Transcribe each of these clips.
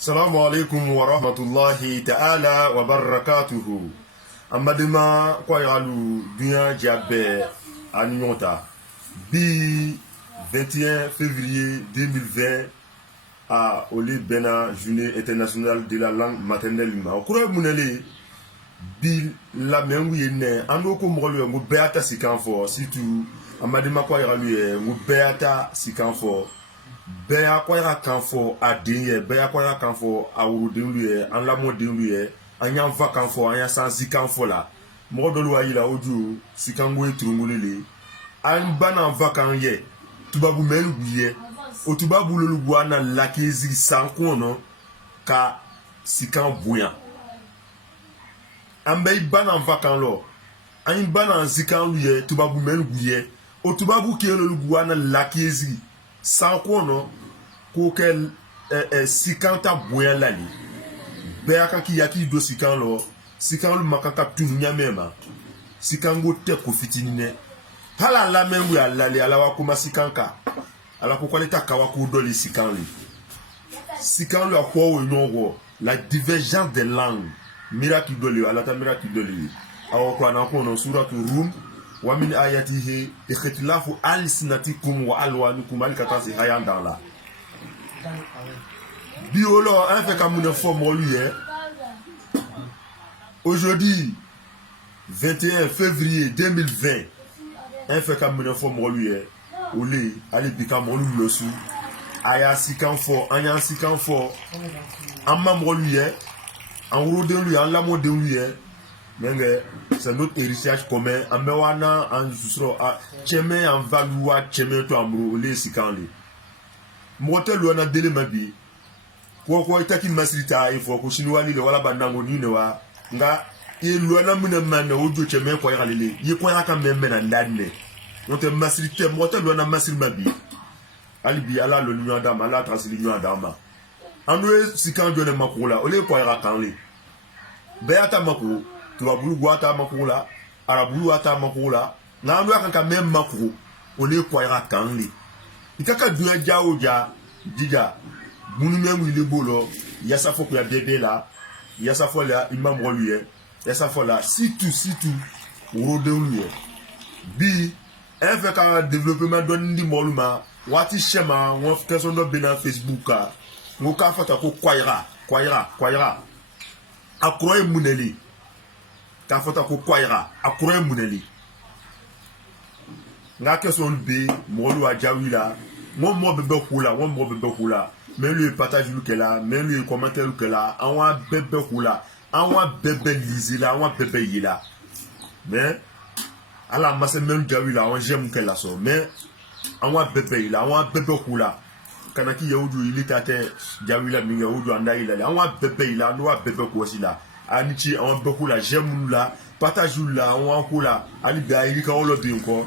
Salamu alaikum wa rahmatullahi ta'ala wa barakatuhu. Amadema kwa yalu dunya jabe anyota. Bi 21 février 2020 à Oli Bena journée internationale de la langue maternelle ma. Okura munele bi la mengu yene ando ko molo ngo beata sikanfo surtout amadema kwa yalu ngo beata sikanfo. Bɛɛ y'a kan fɔ a den ye bɛɛ y'a kan fɔ a worodenw ye an lamɔdenw ye an y'an fa kan fɔ an y'a sansi kan fɔ la mɔgɔ dɔw b'a yira o ju sikango ye turungoli le an ba n'an fa kan ye tubabu mɛn gu ye o tubabu lolu gu an na lakezi san kɔnɔ ka sikan bonya an bɛ ba n'an fa kan lɔ an ba n'an sikan ye tubabu mɛn gu ye o tubabu ke lolu gu an na lakezi san kɔnɔ ko kɛ sikan ta bonya la ni bɛɛ y'a kan k'i hakili don sikan lɔ sikan olu ma kan ka tunu ɲamɛ ma sikan ko tɛ ko fitinin dɛ hali a lamɛn y'a lale ala wa kuma sikan kan ala ko k'ale ta kawa ko dɔ le sikan le sikan a kɔ o ɲɔgɔn kɔ la divergence des langues miracle dɔ le ala ta miracle dɔ le awɔ ko anan kɔnɔ suratu rum wa min ayatihi ikhtilafu alsinatikum wa alwanikum alikatasi hayan dans la biolo un fait comme une forme lui aujourd'hui 21 février 2020 un fait comme une forme lui oli ali bikam olu losu aya sikan fo anya sikan fo amam lui en rode lui en lamo de lui c'est notre héritage commun amewana en jusro cheme en valua cheme to amro le sikanle motel wana dele mabi ko itaki masrita ifo ko shinwali le wala banango ni ne wa nga e luana muna manna ojo cheme ko yalele yi ko yaka memme na ndanne note masrite motel wana masri mabi alibi ala lo nyu adama ala transili nyu adama anwe sikan jone makula ole ko yaka kanle beata makula tubabulu guata makula arabulu ata makula na ando akanka même makuru ole kwaya kanli ikaka duya jawo ja dija munu mengu ile bolo yasa fo ko ya bebe la yasa fo la imam roluye yasa fo la situ rode uluye bi en fait ka développement don ndi moluma wati shema won keso do bena facebook ka ngo ka fata ko kwaya akroy muneli ka fota ko kwayra akure muneli nga keson be molu ajawila mo bebe hula mais lui partage lu kela mais lui commentaire lu kela anwa bebe hula anwa bebe lizila anwa bebe yila mais ala mase même jawila on j'aime kela so mais anwa bebe yila anwa bebe hula kanaki yaudu ilitate jawila mi yaudu anda yila anwa bebe yila anwa bebe ko sila anichi on beaucoup la j'aime la partage la on ko la ali ba iri ka olo bi nko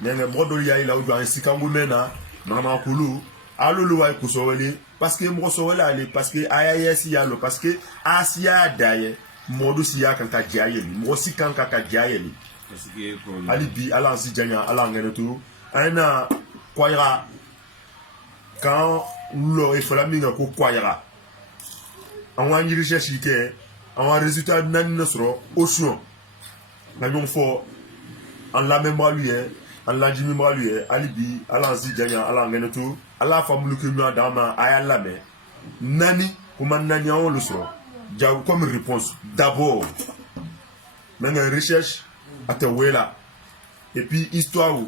nene modo ya ila ojo an sikangu mena mama kulu alolo wa ko so wele parce que mo so wele ale parce que ayes ya lo parce que asia daye modo si ya kan ka jaye ni mo sikan ka jaye ni parce que ali bi ala si janya ala ngene to ana kwayra quand lo e fola mi ko kwayra an wa ni recherche ke en résultat nan nasro ocean na ñon fo en la mémoire lui en la mémoire lui alibi ala zidjanya ala ngenetu ala famulu ke ñu adama ayalla me nani kuma nani on le soro jaw comme réponse d'abord mais une recherche atewela et puis histoire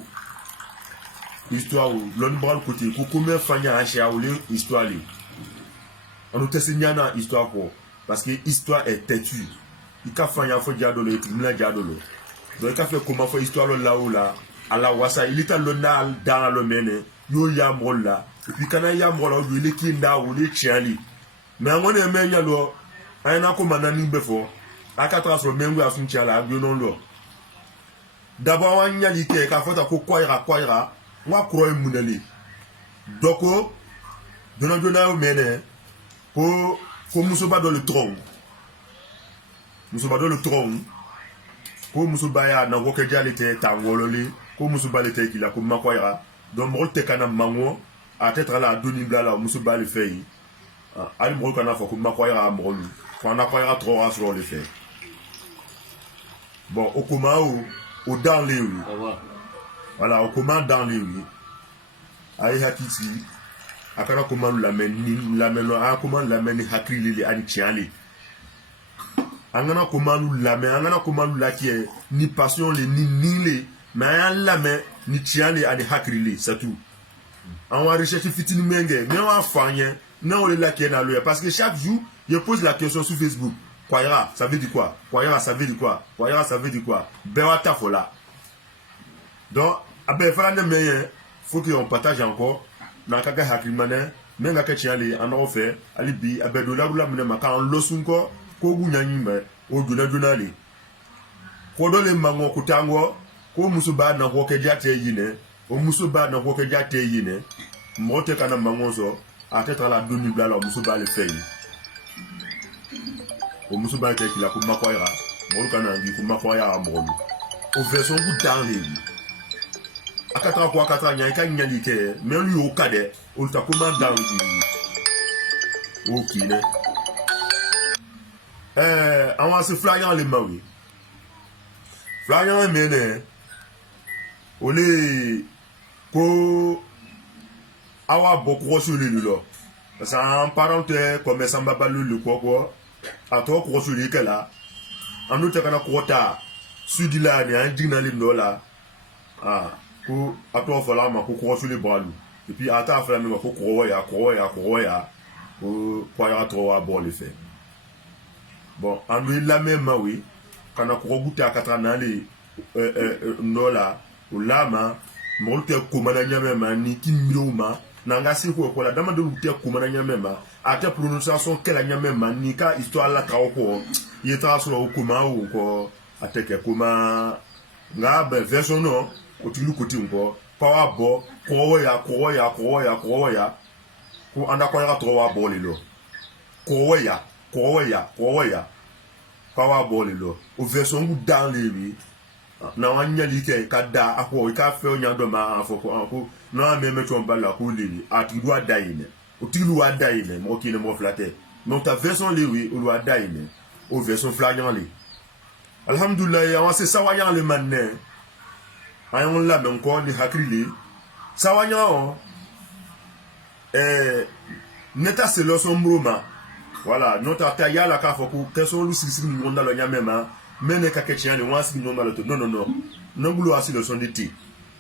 l'on bral côté ko combien fanya acha ou histoire li on te signana histoire ko parce que l'histoire est têtue. Il a fait un peu de tribunal diadolo. Donc il a fait comment faire histoire là ou là. À la wasa, il est à l'onal dans le mène. Yo ya molla. Et puis quand il y a molla, il est qui nda ou les chiali. Mais à mon avis, il y a l'eau. Un an comme un an before. À 4 ans sur le même à son chiala, bien non l'eau. D'abord, on y a dit qu'il a fait un peu quoi. Moi, crois mouneli. Donc, de nos deux au mène. Ko musoba dans le tronc ko musoba ya na woke jalite tangololi ko musoba lete kila ko makwaya donc mo te kana mango a peut-être la doni blala musoba le fait ali mɔgɔlu kana fɔ ko makoyara mɔgɔlu ko an akoyara trop à sur le fait bon au comment au dans les oui voilà au comment dans les oui ayi hakiti akara comment la meno a comment la meni hakili li ani tiali angana comment la men angana comment la qui est ni passion les ni les mais la men ni tiali ani hakili c'est tout on va rechercher fitini menge mais on va faire non on est là qui est dans le parce que chaque jour je pose la question sur Facebook Kwayara ça veut dire quoi Kwayara ça veut dire quoi Kwayara ça veut dire quoi Bewata fola donc abe fala ne faut qu'on partage encore na kaka hakimane menga ka chiali an fait ali bi abe do la mine maka en losunko ko gunyanyi me o dona le ko do le mango kutango ko musuba na ko ke jate yine o musuba na ko ke jate yine mote kana mango so ateta la doni blala musuba le fei o musuba ke kila ko makoyra mo kana ngi ko makoyra mo o version ku dans les akata ko akata nya ka nya like mais lui au kade o ta ko man dans o kine àwọn se flyer le mawi flyer mene o le ko awa boko sur le lo parce en parenté comme ça mba balu le ko ato ko sur le kala anu te kana ko ta sudila ni an digna le no la ko ato fala ma ko sur le balu et puis ata fala ma ko ya ko ya to wa bon le fait bon anu la même oui kana ko guta katra na le no la o lama mo te ko mananya mema ni kinmiroma nanga si ko la dama de te ko mananya mema ate prononciation kela nyamema ni ka histoire la ka ko yeta so ko ma o ko ateke ko ma nga be version no o tilu ko tin ko power bo ko ya ko anda ko ya to wa bo le lo ko ya power bo le lo o version ku dans les lui na wanya like ka da akwo ka fe onya do ma afoko na me me chon bala ko lili atidu adaine o tilu adaine mo kine mo flatter donc ta version le oui o lo adaine o version flagrant le alhamdulillah on se sawanya le manne ayon la men ko ni hakrile sawanya on neta se lo sombroma voilà nota taya la ka foko keso lu sisi ni onda lo nyamema mene ka ketchen le wansi no maloto non bulo asi le son de ti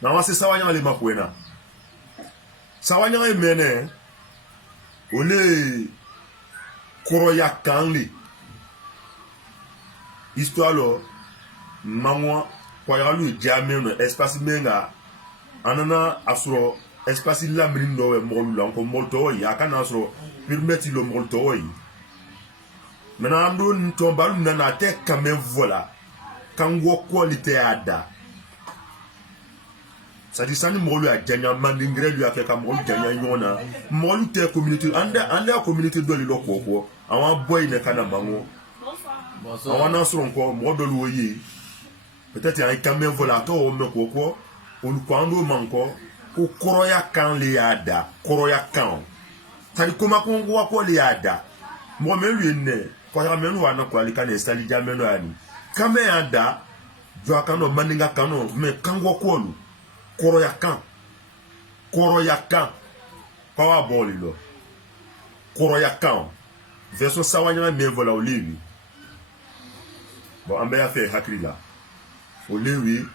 na wansi sawanya le makwena sawanya e mene ole koroya kanli histoire lo mangwa kwa yalu jame no espace menga anana asuro espace la mrindo we molu ko molto ya kana asuro permetti lo molto yi maintenant ando ntombalu nana te quand même voilà kango qualité ada ça dit ça ni molu a janya mandingre lui a fait comme molu janya yona molu te communauté anda communauté do le ko awon boy ne kana bango awon asuro ko modol woyi peut-être un quand même voilà to o me ko on kwando manko ko koroya kan le ada koroya kan ça dit comment ko le ada mo me lui ne kwa ya menu wana kwa likana install jameno ani kama ya da jwa kano maninga kano me kangwa kwolu koro ya kan power ball lo koro ya kan version sawanya me vola olivi bon ambe ya fait hakrila olivi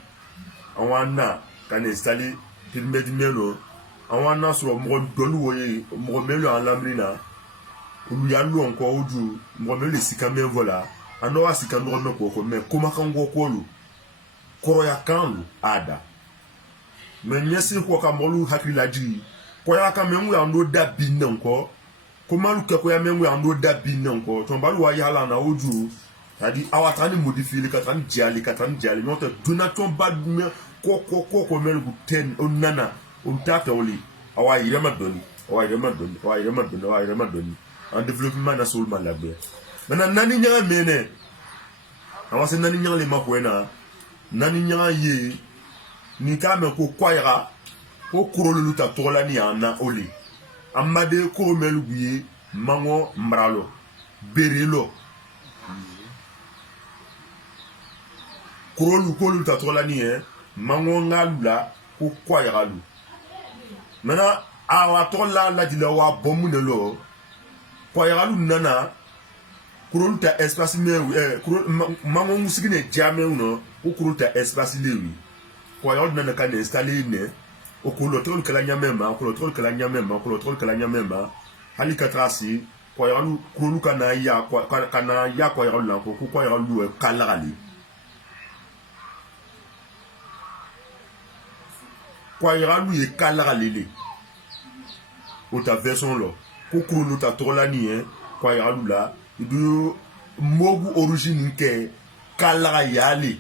awana kana install filmed melo awana so mo dolu woye mo melo en lamrina ulu ya lu onko oju mo me le sika me vola ano wa sika no me ko me kuma kan go ko lu koro ya kan ada me nyesi ko ka molu hakila ji ko ya ka me nwu ya ndo da bi nko kuma lu ke ko ya me nwu ya ndo da bi nko to ba lu wa ya la na oju tadi awata ni modifier ka tan jali no te duna ton ba me ko me lu ten onana on tata oli awa irema doni en développement na sol malabé maintenant nani nya mene awase nani nya le makwena nani nya ye ni kame ko kwayra ko kurolu ta tola ni ana oli amade ko meluguye mango mbralo berelo kolu ta tola ni mango ngalula ko kwayagalu mana awa tola la dila wa bomu de lo kwayagalu nana kolu ta espace me mango musigine jame uno ko ta espace lewi kwayagalu nana kan installer ne o kolo tol kala nyamema kolo tol kala nyamema kolo tol kala nyamema hali katrasi kwayagalu kolu kana ya kwayagalu la ko kwayagalu kalagali kwayagalu ye kalagali o ta version lo ko kolu ta tola ni kwayagalu la du mogu origine ke kalagayali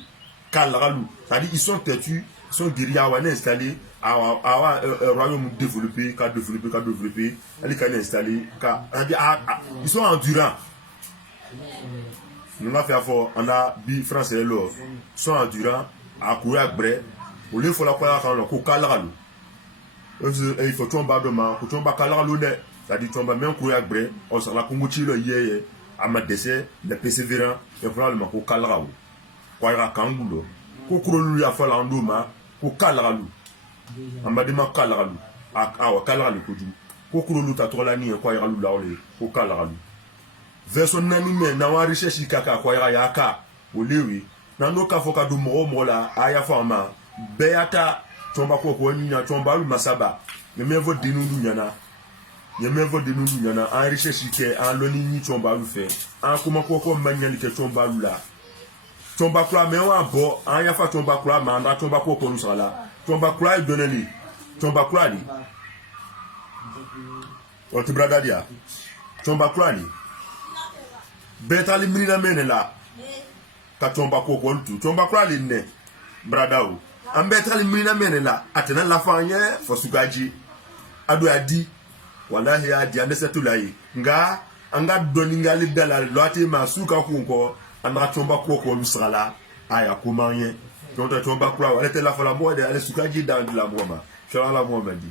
kalagalu c'est-à-dire ils sont têtus ils sont guerriers wa installés à royaume développé allez quand installé ils sont endurants nous a fait fort on a bi français là sont endurants à courir bré au lieu faut la quoi ko kalagalu il faut tomber demain ko tomber kalagalu de c'est-à-dire tomber même courir bré on sera la konguchi le yé à ma décès le persévérant et probablement ko kalagalu quoi ira kangulo ko kurolu ya fala nduma ko kalagalu amadima kalagalu awa kalagalu ko du ko kurolu ta tola ni ko yagalu lawle ko kalagalu version nani me na wa recherche kaka ko ya ka o lewi na no ka foka du mo la aya fama beata tomba ko ni na tomba lu masaba me mevo dinu nyana ye mevo dinu nyana en recherche ke en loni ni tomba lu fait en comment ko manyali ke tomba lu la tomba kula me wa bo an ya fa tomba kula ma anda tomba ko nu sala tomba kula doneli tomba kula ni o ti brada dia tomba kula ni betali minina menela ka tomba ko tu tomba kula ni ne brada o an betali minina menela atena la fanye fo sugaji adu adi wallahi adi ande setulai nga anga doni ngali dala loati ma suka ko andra tomba ko lusala aya komanye donc tomba kwa wala te la fala bo de ale sukaji dans la boama chala la boama di